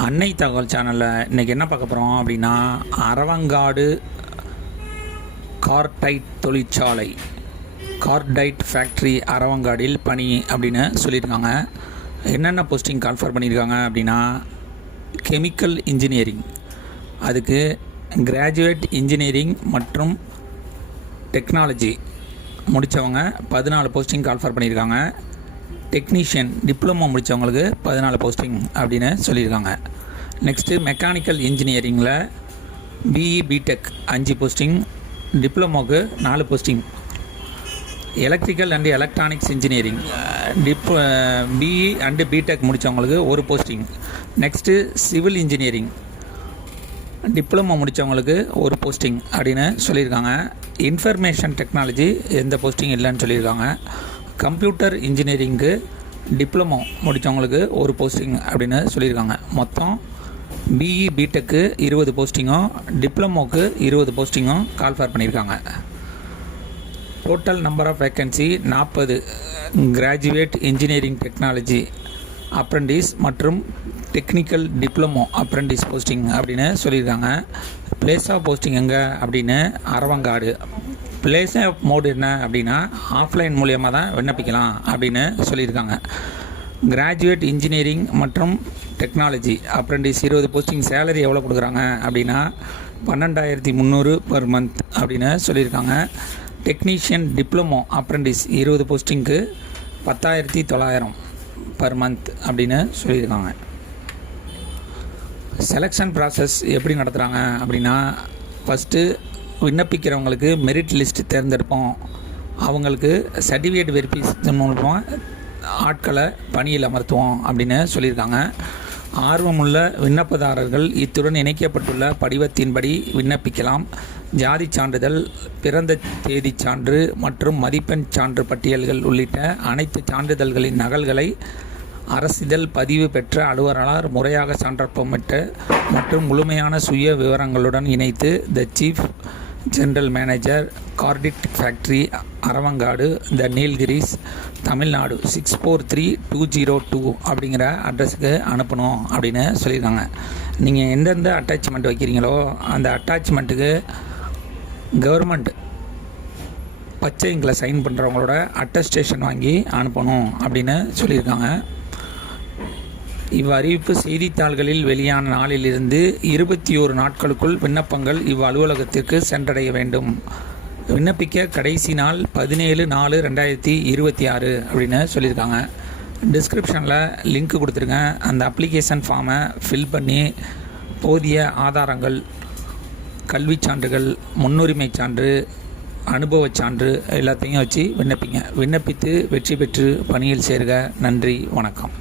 அன்னை தகவல் சேனலில் இன்றைக்கி என்ன பார்க்க போகிறோம் அப்படின்னா, அரவங்காடு கார்டைட் தொழிற்சாலை, கார்டைட் ஃபேக்ட்ரி அரவங்காடில் பணி அப்படின்னு சொல்லியிருக்காங்க. என்னென்ன போஸ்டிங் கால்ஃபர் பண்ணியிருக்காங்க அப்படின்னா, கெமிக்கல் இன்ஜினியரிங், அதுக்கு கிராஜுவேட் இன்ஜினியரிங் மற்றும் டெக்னாலஜி முடித்தவங்க 14 போஸ்டிங் கால்ஃபர் பண்ணியிருக்காங்க. டெக்னீஷியன் டிப்ளமோ முடித்தவங்களுக்கு 14 போஸ்டிங் அப்படின்னு சொல்லியிருக்காங்க. நெக்ஸ்ட்டு மெக்கானிக்கல் இன்ஜினியரிங்கில் பிஇ பிடெக் 5 போஸ்டிங், டிப்ளமோக்கு 4 posting. Electrical and electronics engineering BE and BTech முடித்தவங்களுக்கு 1 posting. Next civil engineering diploma முடித்தவங்களுக்கு 1 போஸ்டிங் அப்படின்னு சொல்லியிருக்காங்க. இன்ஃபர்மேஷன் டெக்னாலஜி எந்த போஸ்டிங் இல்லைன்னு சொல்லியிருக்காங்க. கம்ப்யூட்டர் இன்ஜினியரிங்கு டிப்ளமோ முடித்தவங்களுக்கு 1 போஸ்டிங் அப்படின்னு சொல்லியிருக்காங்க. மொத்தம் பிஇ பிடெக்கு 20 போஸ்டிங்கும், டிப்ளமோக்கு 20 போஸ்டிங்கும் கால்ஃபர் பண்ணியிருக்காங்க. Total number of vacancy 40 graduate engineering technology apprentice மற்றும் டெக்னிக்கல் டிப்ளமோ அப்ரெண்டிஸ் போஸ்டிங் அப்படின்னு சொல்லியிருக்காங்க. பிளேஸ் ஆஃப் போஸ்டிங் எங்கே அப்படின்னு அரவங்காடு. பிளேஸ் ஆஃப் மோடு என்ன அப்படின்னா, ஆஃப்லைன் மூலியமாக தான் விண்ணப்பிக்கலாம் அப்படின்னு சொல்லியிருக்காங்க. கிராஜுவேட் இன்ஜினியரிங் மற்றும் டெக்னாலஜி அப்ரெண்டிஸ் 20 போஸ்டிங். சேலரி எவ்வளோ கொடுக்குறாங்க அப்படின்னா 12,300 பர் மந்த் அப்படின்னு சொல்லியிருக்காங்க. Technician diploma apprentice 20 போஸ்டிங்க்கு 10,900 per month அப்படின்னு சொல்லியிருக்காங்க. செலெக்ஷன் ப்ராசஸ் எப்படி நடத்துகிறாங்க அப்படின்னா, ஃபஸ்ட்டு விண்ணப்பிக்கிறவங்களுக்கு மெரிட் லிஸ்ட் தேர்ந்தெடுப்போம். அவங்களுக்கு சர்டிஃபிகேட் வெரிஃபிகேஷன் மூலமாக ஆட்களை பணியில் அமர்த்துவோம் அப்படின்னு சொல்லியிருக்காங்க. ஆர்வமுள்ள விண்ணப்பதாரர்கள் இத்துடன் இணைக்கப்பட்டுள்ள படிவத்தின்படி விண்ணப்பிக்கலாம். ஜாதி சான்றிதழ், பிறந்த தேதி சான்று மற்றும் மதிப்பெண் சான்று பட்டியல்கள் உள்ளிட்ட அனைத்து சான்றிதழ்களின் நகல்களை அரசிதழ் பதிவு பெற்ற அலுவலரால் முறையாக சான்றப்பமிட்ட மற்றும் முழுமையான சுய விவரங்களுடன் இணைத்து the chief general manager, cordite factory Aravankadu, the Nilgiris, Tamil Nadu 643202 அப்படிங்கிற அட்ரஸுக்கு அனுப்பணும் அப்படின்னு சொல்லியிருக்காங்க. நீங்கள் எந்தெந்த அட்டாச்மெண்ட் வைக்கிறீங்களோ அந்த அட்டாச்மெண்ட்டுக்கு கவர்மெண்ட் பச்சை இங்கில் சைன் பண்ணுறவங்களோட அட்டஸ்டேஷன் வாங்கி அனுப்பணும் அப்படின்னு சொல்லியிருக்காங்க. இவ்வறிவிப்பு செய்தித்தாள்களில் வெளியான நாளிலிருந்து 21 நாட்களுக்குள் விண்ணப்பங்கள் அலுவலகத்திற்கு சென்றடைய வேண்டும். விண்ணப்பிக்க கடைசி நாள் 17/4/2026 அப்படின்னு சொல்லியிருக்காங்க. டிஸ்கிரிப்ஷனில் லிங்க் கொடுத்துருங்க. அந்த அப்ளிகேஷன் ஃபார்மை ஃபில் பண்ணி போதிய ஆதாரங்கள், கல்விச் சான்றுகள், முன்னுரிமை சான்று, அனுபவச் சான்று எல்லாத்தையும் வச்சு விண்ணப்பித்து வெற்றி பெற்று பணியில் சேருக. நன்றி, வணக்கம்.